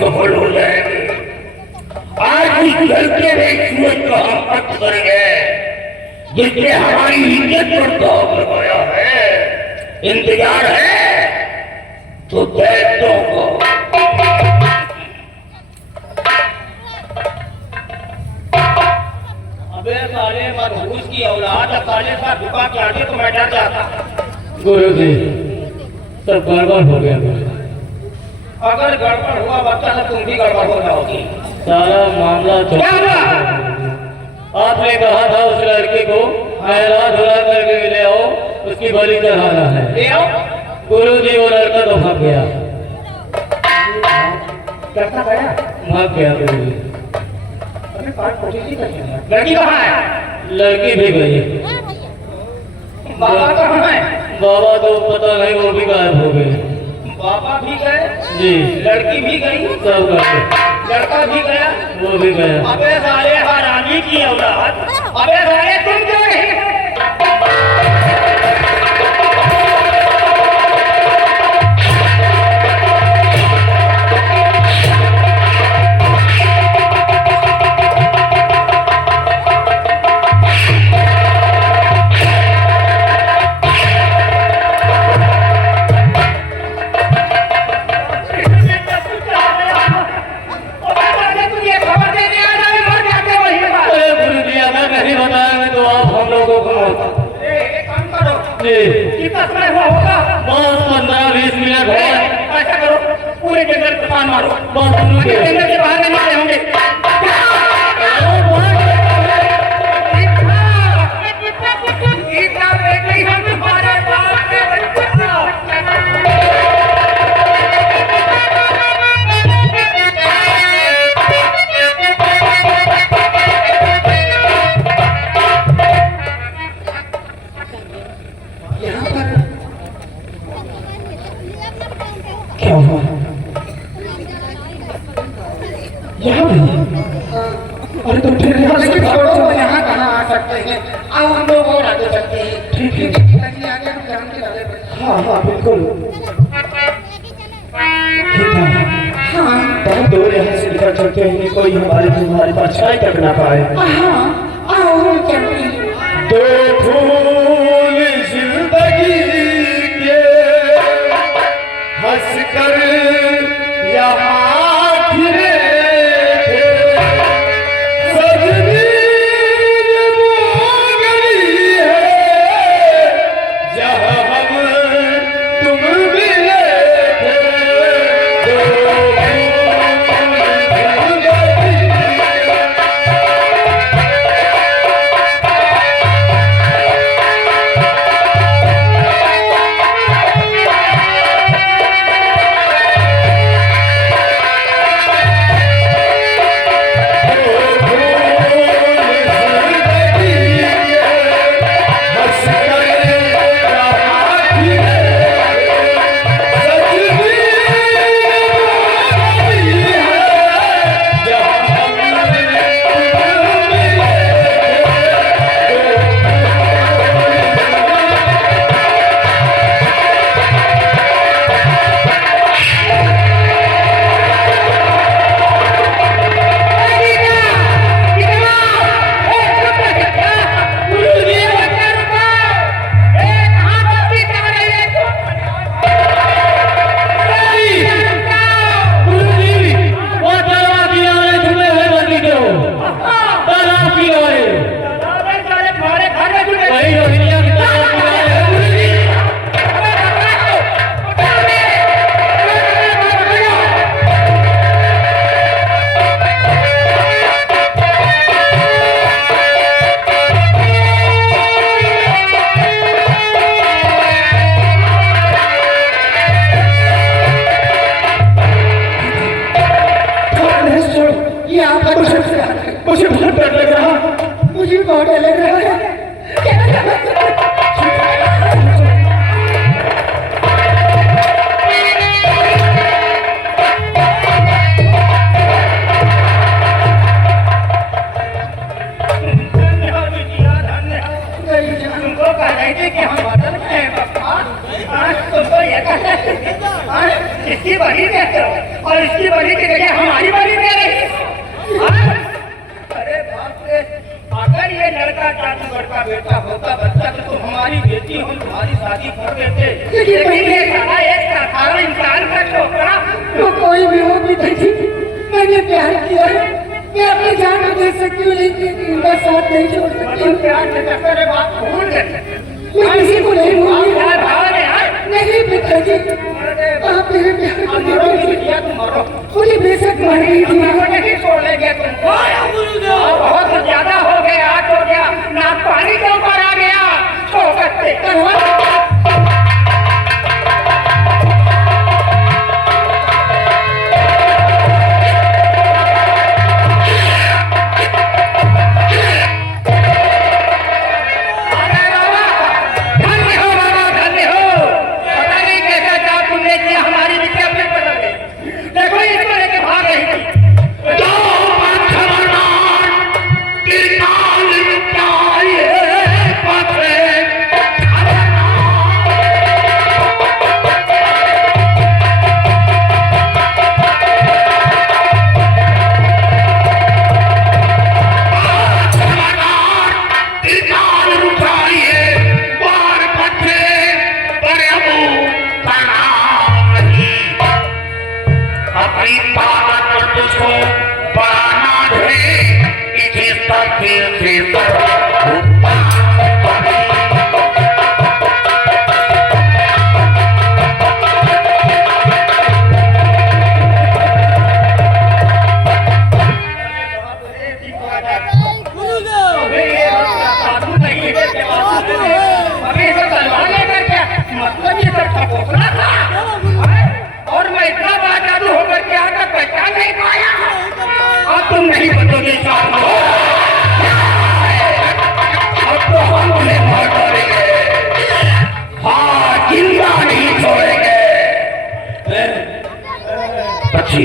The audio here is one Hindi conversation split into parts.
सफल हो जाएंगे। आज उस लड़के ने सूरज का हम पक्ष करेंगे जिसने हमारी इज्जत पर दाग लगाया है। इंतजार है तो देखता हूँ। अबे साले मनहूस की औलाद साले सा दुका के आगे तो मैं डर जाता। गुरु जी सब गड़बड़ हो गया। अगर गड़बड़ हुआ बच्चा तो तुम भी गड़बड़ हो जाओगी। सारा मामला आपने कहा था उस लड़की को नहला धुला करके ले आओ, उसकी बलि चढ़ाना है। ले आओ। गुरु जी वो लड़का तो भाग गया। कैसा गया? भाग गया गुरु जी। लड़की कहाँ है? लड़की भी गई। बाबा कहाँ है? बाबा तो पता नहीं, वो भी गायब हो गए। बाबा भी गए जी, लड़की भी गई, सब गए, लड़का भी गया, वो भी गया। अबे साले हरामी की औलाद, अबे साले तुम क्यों नहीं हो? कितना समय हुआ होगा? बस 15-20 मिनट है। ऐसा करो पूरे जंगल को छान मारो, बस जंगल के बाहर नहीं निकले होंगे। क्या हुआ? यहाँ नहीं? अरे तो फिर यहाँ से छोड़ो, यहाँ कहाँ आ सकते हैं? आओ हम लोग और आगे चलते हैं। ठीक है। कहीं आगे हम जान के डाले पड़े। हाँ हाँ बिल्कुल। हाँ बहुत दूर यहाँ से निकल चलते हैं, कोई हमारी परछाई तक ना पाए। आओ हम चलते हैं। दो फूल जिंदगी के हंस कर यहाँ खिले थे, सजनी वो गली है जहाँ हम तुम मिले थे। दो फूल जिंदगी और इसकी बलि की जगह हमारी बलि दे रही। हाँ? अरे बाप रे, अगर ये लड़का जादूगर का बेटा होता बच्चा तो हमारी बेटी हम तुम्हारी शादी कर देते, लेकिन ये साला एक साधारण इंसान का छोकरा। तो कोई भी हो पिताजी, मैंने प्यार किया है, मैं अपनी जान तो दे सकती हूँ लेकिन इनका साथ नहीं छोड़ सकती हूँ। प्यार के चक्कर में बात भूल गए। मैं किसी को नहीं भूलूंगी। यार नहीं पिताजी, आप मेरे प्यार को नहीं भूल सकते। तुम मरो, मुझे बेशक मार दीजिए, नहीं छोड़ लेंगे तुमको। बहुत ज्यादा हो गया, आज हो गया ना, पानी के ऊपर आ गया। धन्य हो बाबा, धन्य हो। पता नहीं कैसा जाप तुमने किया, हमारी विद्या फिर बदल गई। देखो इसको लेके भाग रही थी। और मैं इतना बड़ा जादू होकर के आकर पहचान नहीं पाया। अब तुम नहीं बचोगे साथ में। अब तो हम उन्हें मार डालेंगे। हाँ, जिंदा नहीं छोड़ेंगे। पक्षी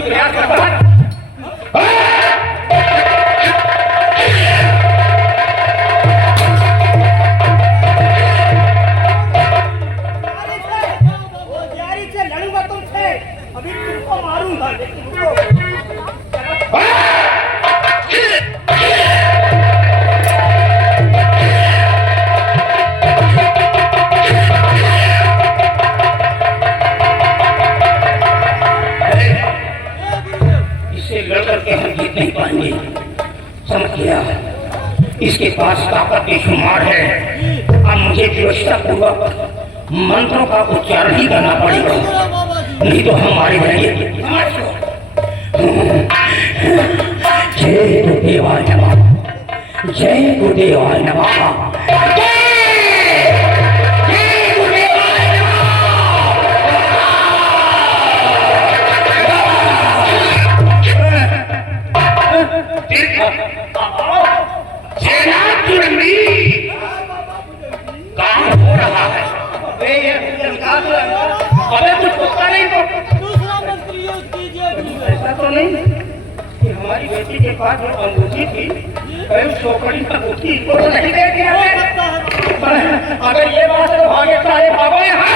प्रयास करता है। लड़ूंगा तुमसे, अभी तुमको मारूंगा। नहीं पाएंगे, समझ गया। इसके पास ताकत बेशुमार है। अब मुझे व्यवस्था पूर्वक मंत्रों का उच्चारण ही करना पड़ेगा, नहीं तो हम मारे जाएंगे। जय गुरुदेवाय नमः, जय गुरुदेवाय नमः। काम हो रहा है। अबे कुछ होता नहीं तो दूसरा मंत्री यूज कीजिए। ऐसा तो नहीं कि हमारी बेटी के पास जो अंगूठी थी उस छोकरी अंगूठी को तो नहीं दे दिया है। अगर ये बात तो भागे सारे बाबा यहाँ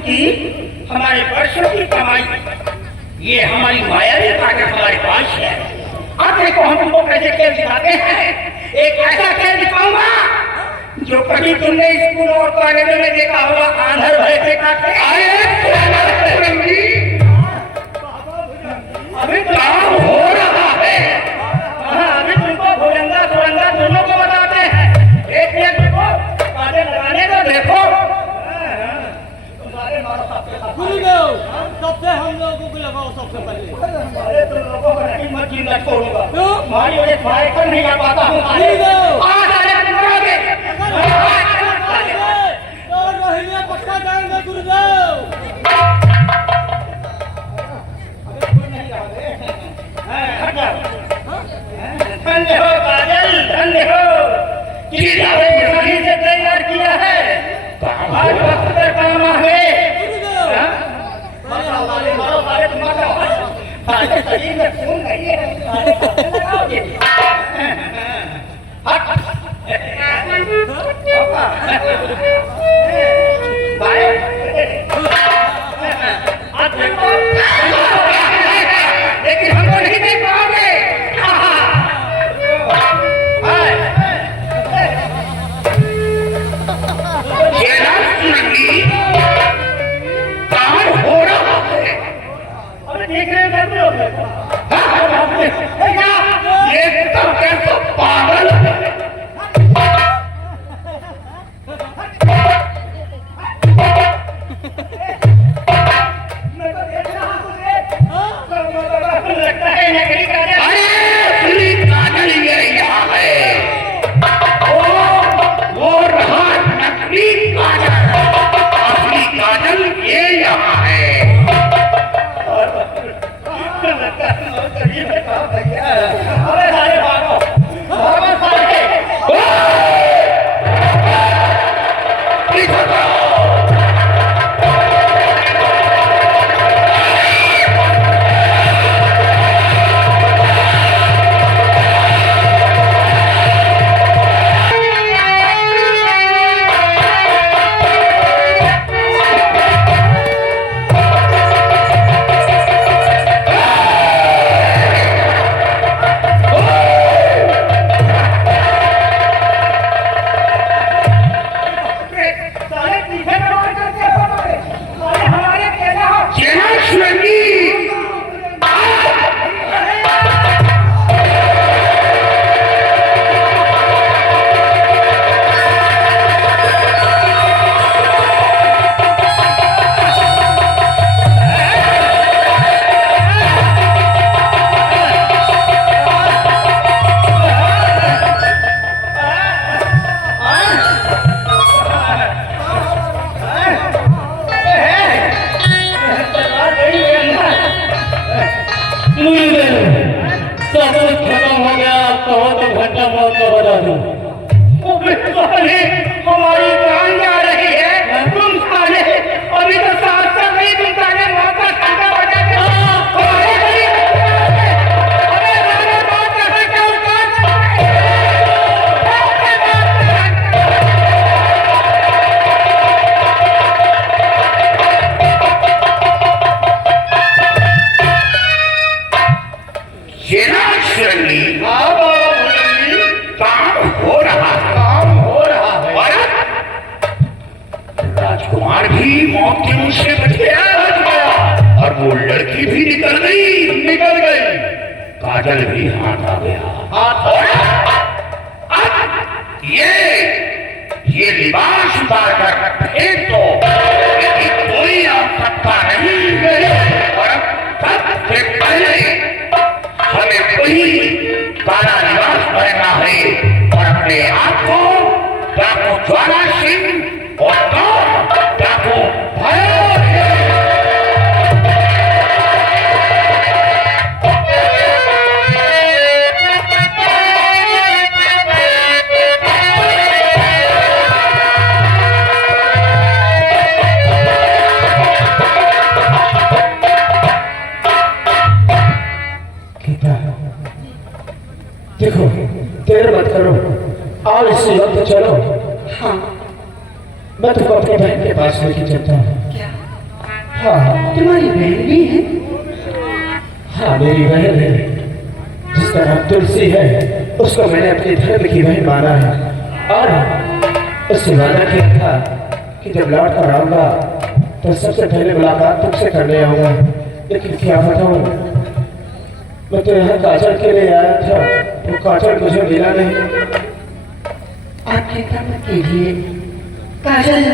की हमारे वर्षों की कमाई, ये हमारी मायावी ताकत हमारे पास है। अब देखो हम तुमको कैसे खेल दिखाते हैं। एक ऐसा खेल दिखाऊंगा जो कभी तुमने स्कूल और कॉलेजों में देखा होगा, आंधर भैंसे का खेल। अभी तो काम हो रहा है। हाँ, अभी तुमको भुजंगा सुरंगा दोनों को बताते हैं। एक देखो, काले लगाने को देखो। तुम्हारे मारो सबके साथ। सबसे हम लोगों को लगाओ सबसे पहले। अरे तुम लोगों को नहीं मत जीना छोड़ूंगा। हमारी वजह फाइटर नहीं आ पाता हूँ। पक्का जाएंगे गुरुदेव। धन्य हो काजल, धन्य हो कि आपने से तैयार किया है। आज वक्त पर काम है। मारो सारे तुम्हारे शरीर में खून नहीं है। लेकिन हमको नहीं देख पाओगे। हो रहा है। अरे देख रहे हो घर में ये सब कैसे पागल है। लगता है नकली काजल। अरे असली काजल ये यहाँ है। वो रहा नकली काजल, असली काजल ये यहाँ है। अरे सारे भागो, भागो सारे। हमारी जान जा रही है। तुम साले अभी तो साथ साथ नहीं, तुम साले मौत का ठंडा बजा के हमारे गरीब अरे साले मौत का ठंडा उतार। काम हो रहा है, काम हो रहा है। राजकुमार भी मौत के मुंह से बच गया और वो लड़की भी निकल गई। काजल भी हाथ आ गया। ये लिबास उतार कर फेंक दो, लेकिन कोई आवश्यकता नहीं। और सबसे पहले हमें वही काला लिबास पहनना है और अपने आप को डाकू ज्वाला सिंह और डाकू देखो देर मत करो और इससे वक्त चलो। हाँ मैं तुमको अपनी बहन के पास लेके चलता हूँ। क्या हाँ तुम्हारी बहन भी है? हाँ मेरी बहन है, जिसका नाम तुलसी है। उसको मैंने अपने धर्म की बहन माना है और उससे वादा किया था कि जब लौट कर आऊंगा तो सबसे पहले मुलाकात तुमसे करने आऊंगा। लेकिन क्या बताऊं, मैं तो यहाँ काजल के लिए आया था, वो काजल मुझे मिला नहीं। आपके कर्म के लिए काजल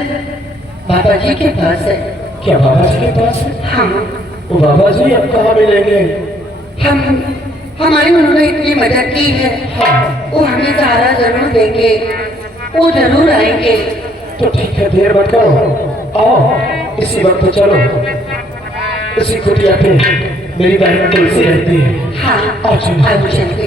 बाबा जी के पास है। क्या बाबा जी के पास है? हाँ, वो बाबा जी अब कहाँ मिलेंगे? हमारी उन्होंने इतनी मदद की है, वो हमें सहारा जरूर देंगे, वो जरूर आएंगे। तो ठीक है, देर मत करो, आओ इसी वक्त चलो। इसी कुटिया पे मेरी बहन तुलसी रहती है। हाँ, आओ चलो। चलते